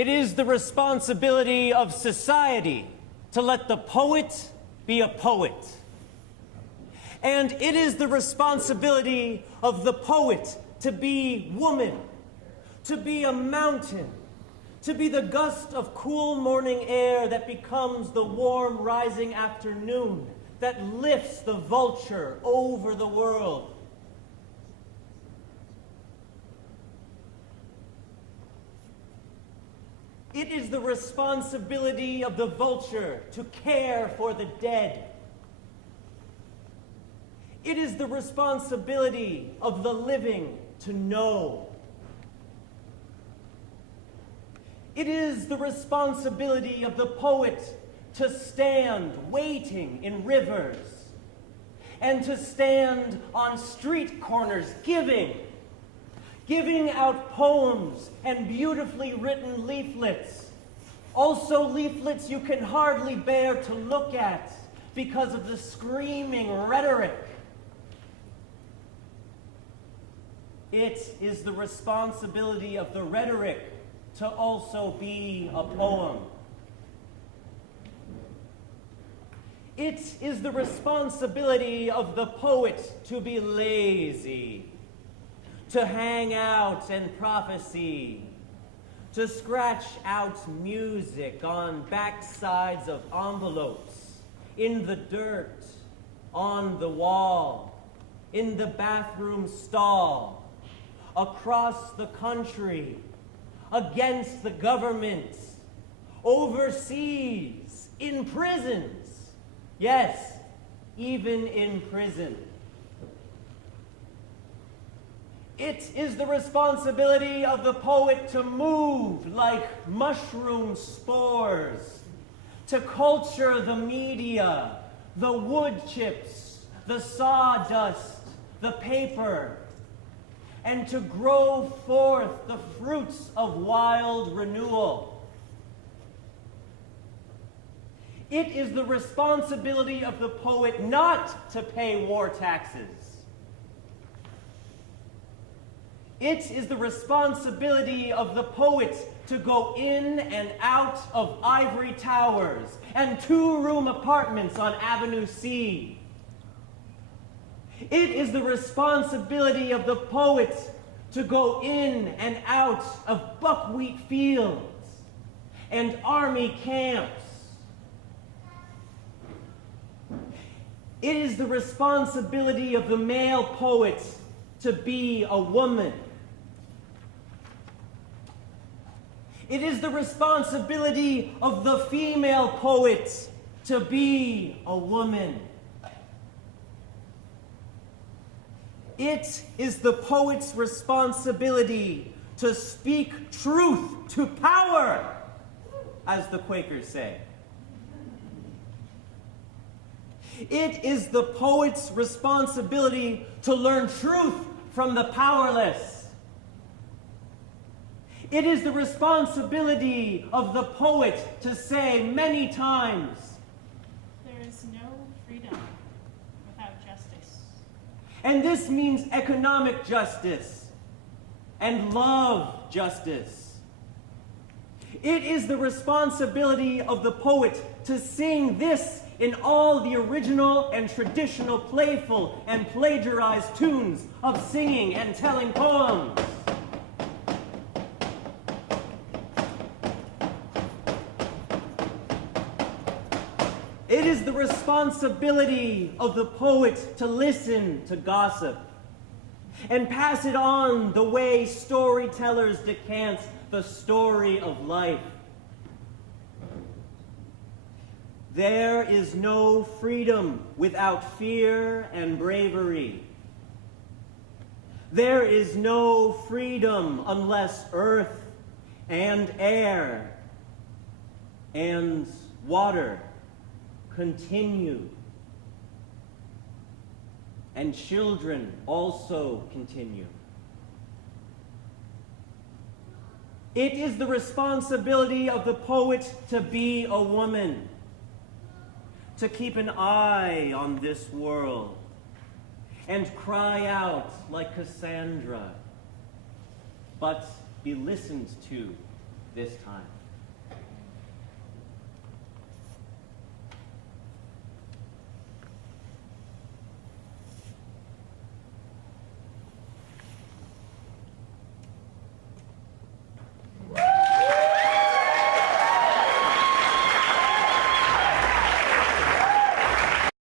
It is the responsibility of society to let the poet be a poet. And it is the responsibility of the poet to be woman, to be a mountain, to be the gust of cool morning air that becomes the warm rising afternoon that lifts the vulture over the world. It is the responsibility of the vulture to care for the dead. It is the responsibility of the living to know. It is the responsibility of the poet to stand waiting in rivers and to stand on street corners giving out poems and beautifully written leaflets. Also leaflets you can hardly bear to look at because of the screaming rhetoric. It is the responsibility of the rhetoric to also be a poem. It is the responsibility of the poet to be lazy, to hang out and prophesy, to scratch out music on backsides of envelopes, in the dirt, on the wall, in the bathroom stall, across the country, against the government, overseas, in prisons, yes, even in prison. It is the responsibility of the poet to move like mushroom spores, to culture the media, the wood chips, the sawdust, the paper, and to grow forth the fruits of wild renewal. It is the responsibility of the poet not to pay war taxes. It is the responsibility of the poet to go in and out of ivory towers and two-room apartments on Avenue C. It is the responsibility of the poet to go in and out of buckwheat fields and army camps. It is the responsibility of the male poet to be a woman. It is the responsibility of the female poet to be a woman. It is the poet's responsibility to speak truth to power, as the Quakers say. It is the poet's responsibility to learn truth from the powerless. It is the responsibility of the poet to say many times, there is no freedom without justice. And this means economic justice and love justice. It is the responsibility of the poet to sing this in all the original and traditional playful and plagiarized tunes of singing and telling poems. It is the responsibility of the poet to listen to gossip and pass it on the way storytellers decant the story of life. There is no freedom without fear and bravery. There is no freedom unless earth and air and water continue, and children also continue. It is the responsibility of the poet to be a woman, to keep an eye on this world, and cry out like Cassandra, but be listened to this time.